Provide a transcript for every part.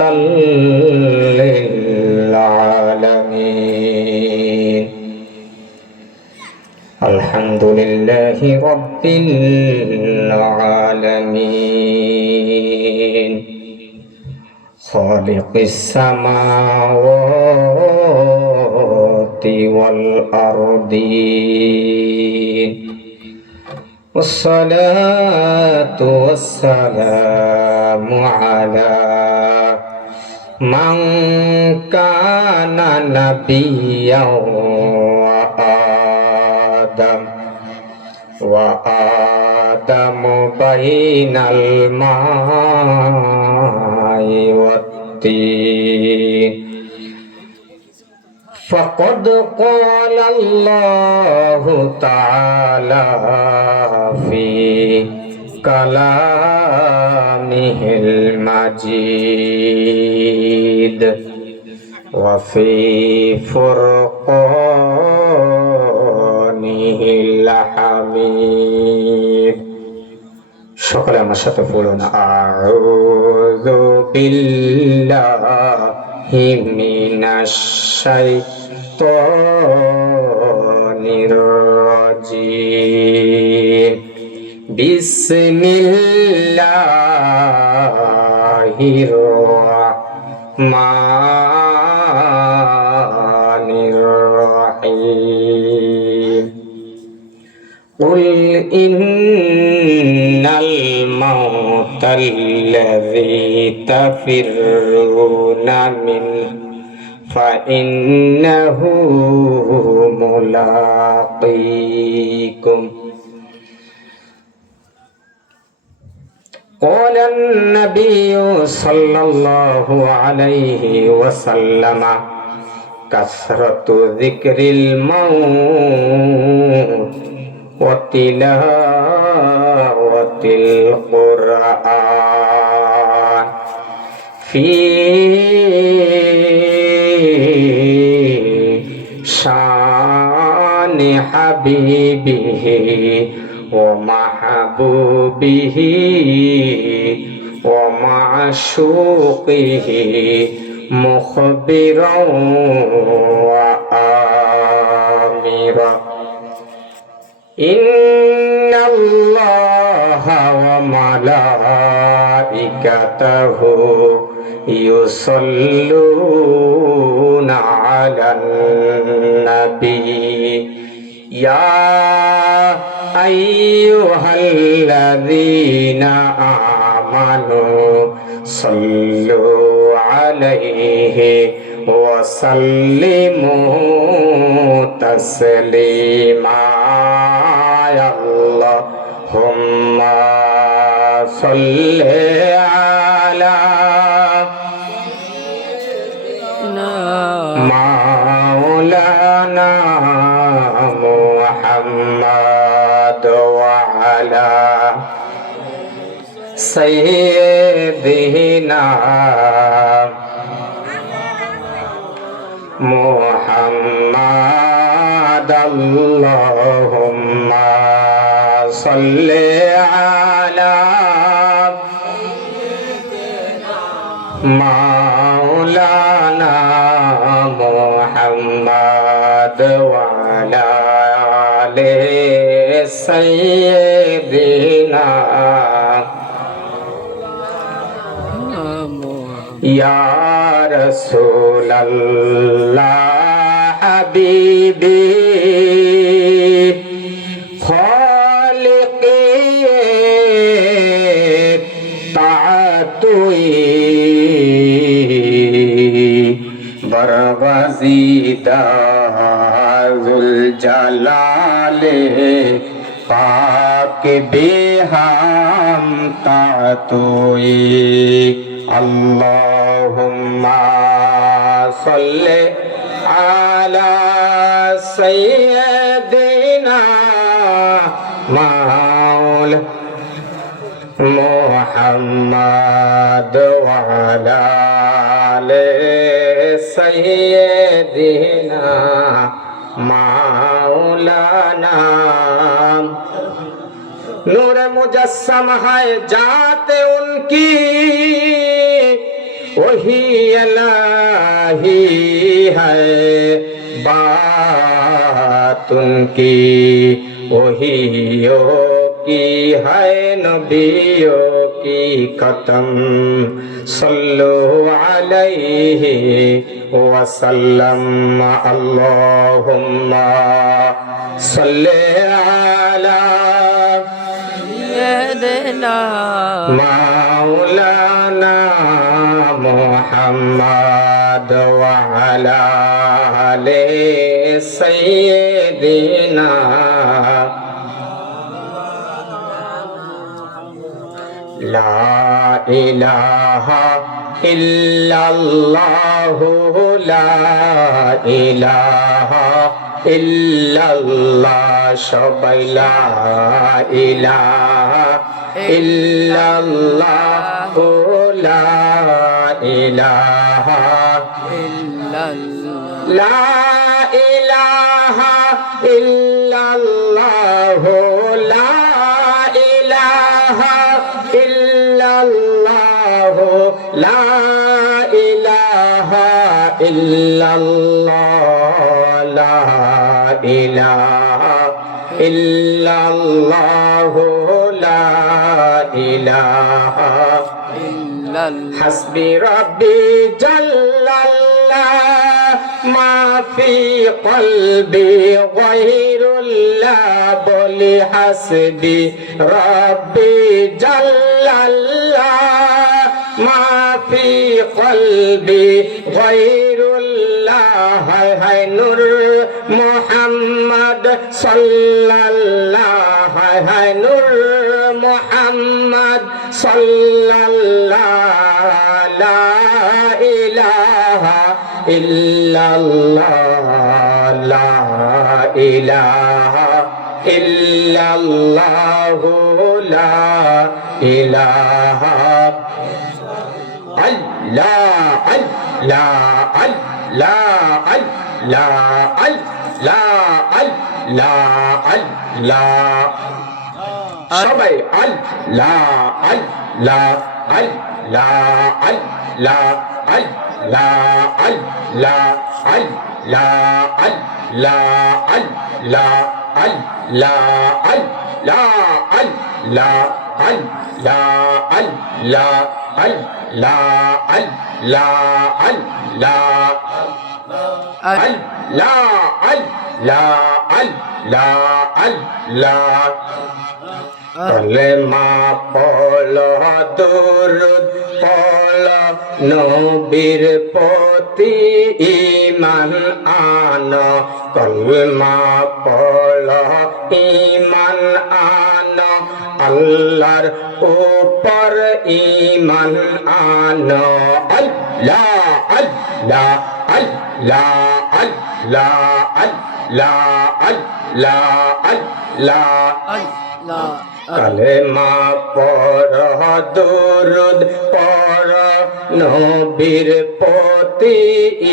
للعالمين الحمد لله رب العالمين خالق السماوات والأرضين والصلاة والسلام على من كان نبيا وآدم بين الماء والطين فقد قال الله تعالى في كلامه المجيد وفي فرقانه الحميد সকলে আমার সাথে পড়ুন আউযু বিল্লাহি মিনাশ শাইতানির রাজিম বিসমিল্লাহির রাহমানির রাহিম قل إن الموت الذي تفرون منه فإنه ملاقيكم قال النبي صلى الله عليه وسلم كثرة ذكر الموت وتلاوة القرآن في شان حبيبه ومحبوبه ومعشوقه مخبرا وآمرا إن الله وملائكته يصلون على النبي يا أيها الذين آمنوا صلوا عليه وسلموا تسليما اللهم صل على مولانا محمد وعلى سيدنا محمد اللهم صل على مولانا محمد وعلى آل سيدنا يا رسول الله حبيبي बरगज़ीदा ज़ुल जलाले पाक बेहम तातोई अल्लाहुम्मा सल्ले अला सय्यदिना मौला मुहम्मद वअला आले सय्यदिना मौलाना नूर मुजस्सम है जाते उनकी वही इलाही है बात उनकी, वही की है नबियों की खत्म। सल्लु अलैहि वसल्लम अल्लाहुम्मा सल्ले अला सय्यदना मौलाना मुहम्मद व अला आले सय्यदिना। ला इलाहा इल्लल्लाहु ला इलाहा इल्लल्लाह সবাই লা ইলাহা ইল্লাল্লাহ লা ইলাহা ইল্লাল্লাহ লা ইলাহা ইল্লাল্লাহ লা ইলাহা ইল্লাল্লাহ লা ইলাহা ইল্লাল্লাহ লা ইলাহা ইল্লাল্লাহ লা ইলাহা ইল্লাল্লাহ হাসবি রব্বি জাল্লাল্লাহ মা ফি কলবি গায়রুল্লাহ বলি হাসবি রব্বি জাল্লাল্লাহ মা ফি কলবি গায়রুল্লাহ হায় হায় নূর মুহাম্মদ সাল্লাল্লাহ হায় হায় নূর মুহাম্মদ সাল্লাল্লাহ লা ইলাহা ইল্লাল্লাহ লা ইলাহা ইল্লাল্লাহ লা ইলাহা আল্লাহ আল্লাহ আল্লাহ আল্লাহ আল্লাহ আল্লাহ আল্লাহ সবাই আল্লাহ আল্লাহ আল্লাহ আল্লাহ আল্লাহ আল্লাহ আল্লাহ আল্লাহ আল্লাহ আল্লাহ আল্লাহ আল্লাহ আল্লাহ আল্লাহ আল্লাহ আল্লাহ আল্লাহ আল্লাহ আল্লাহ কলেমা পড়ো দুরূদ পড়ো নবীর প্রতি ঈমান আনো কলেমা পড়ো ঈমান আনো আল্লাহর উপর ঈমান আনো আল্লাহ আল্লাহ আল্লাহ আল্লাহ আল্লাহ আল্লাহ আল্লাহ কালেমা পড়ো দুরূদ পড়ো নবীর প্রতি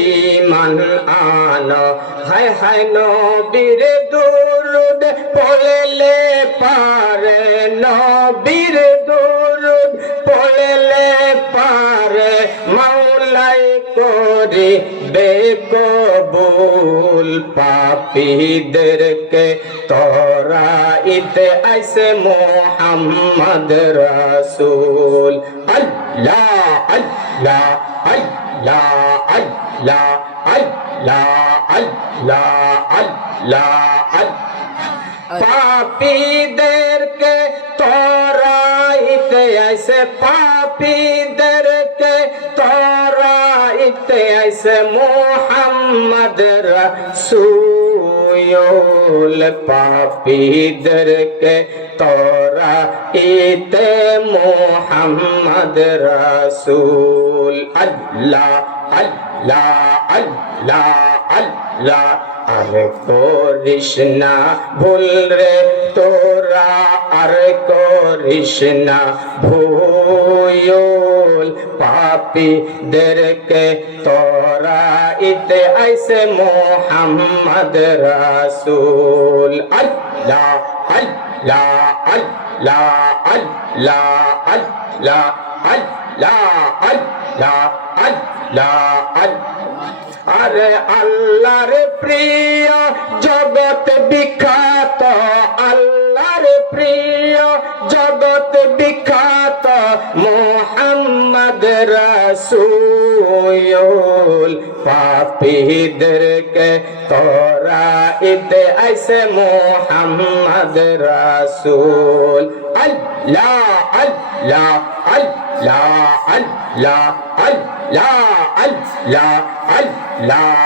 ঈমান আনো হায় হায় নবীর দুরূদ পড়লে পারে নবীর দুরূদ পড়লে পারে মাওলাই করি বেকবুল পাপীদেরকে তোরাইতে আইসে মুহাম্মদ রাসূল আল্লাহ আল্লাহ আল্লাহ আল্লাহ আল্লাহ আল্লাহ আল্লাহ পাপীদেরকে তোরাইতে আইসে পাপীদেরকে তোরাইতে আইসে মুহাম্মদ রাসূল পাপীদেরকে তোরাইতে মুহাম্মদ রাসূল আল্লাহ আল্লাহ আল্লাহ আল্লাহ আর করিস না ভুল রে তোরা আর করিস না ভুল পাপীদেরকে তোরাইতে আইসে মুহাম্মদ রাসূল আল্লাহ আল্লাহ আল্লাহ আল্লাহ আল্লাহ আল্লাহ আল্লাহ আল্লাহ আল্লাহ আরে আল্লাহর প্রিয় জগৎ বিখ্যাত আল্লাহর প্রিয় জগৎ বিখ্যাত মুহাম্মদ রাসূল পাপীদেরকে তোরাইতে আইছে মুহাম্মদ রাসূল আল্লাহ আল্লাহ আল্লাহ আল্লাহ আল্লাহ আল্লাহ আল্লাহ